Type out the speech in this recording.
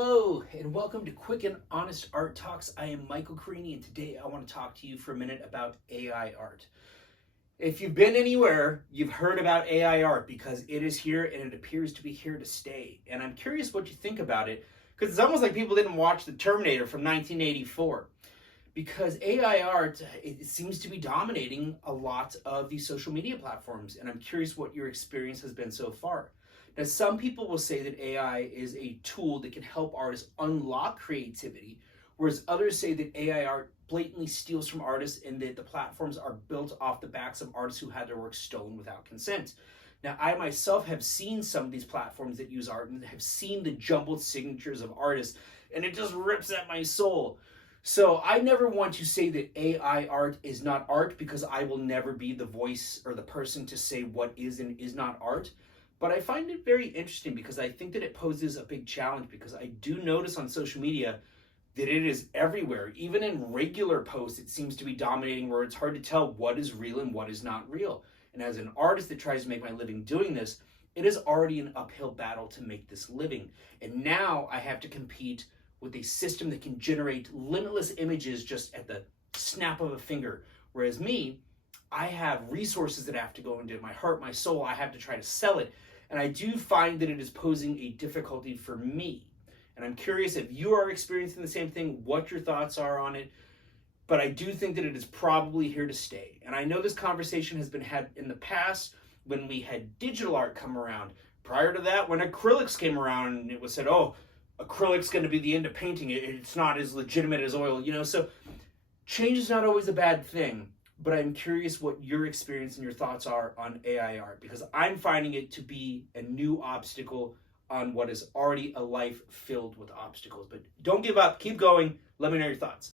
Hello, and welcome to Quick and Honest Art Talks. I am Michael Carini, and today I want to talk to you for a minute about AI art. If you've been anywhere, you've heard about AI art because it is here and it appears to be here to stay. And I'm curious what you think about it, because it's almost like people didn't watch The Terminator from 1984. Because AI art, it seems to be dominating a lot of these social media platforms, and I'm curious what your experience has been so far. Now, some people will say that AI is a tool that can help artists unlock creativity, whereas others say that AI art blatantly steals from artists and that the platforms are built off the backs of artists who had their work stolen without consent. Now, I myself have seen some of these platforms that use art and have seen the jumbled signatures of artists, and it just rips at my soul. So I never want to say that AI art is not art, because I will never be the voice or the person to say what is and is not art. But I find it very interesting because I think that it poses a big challenge, because I do notice on social media that it is everywhere. Even in regular posts, it seems to be dominating, where it's hard to tell what is real and what is not real. And as an artist that tries to make my living doing this, it is already an uphill battle to make this living. And now I have to compete with a system that can generate limitless images just at the snap of a finger. Whereas me, I have resources that have to go into my heart, my soul. I have to try to sell it. And I do find that it is posing a difficulty for me. And I'm curious if you are experiencing the same thing, what your thoughts are on it. But I do think that it is probably here to stay. And I know this conversation has been had in the past when we had digital art come around. Prior to that, when acrylics came around and it was said, oh, acrylic's going to be the end of painting. It's not as legitimate as oil, So change is not always a bad thing, but I'm curious what your experience and your thoughts are on AI art, because I'm finding it to be a new obstacle on what is already a life filled with obstacles. But don't give up. Keep going. Let me know your thoughts.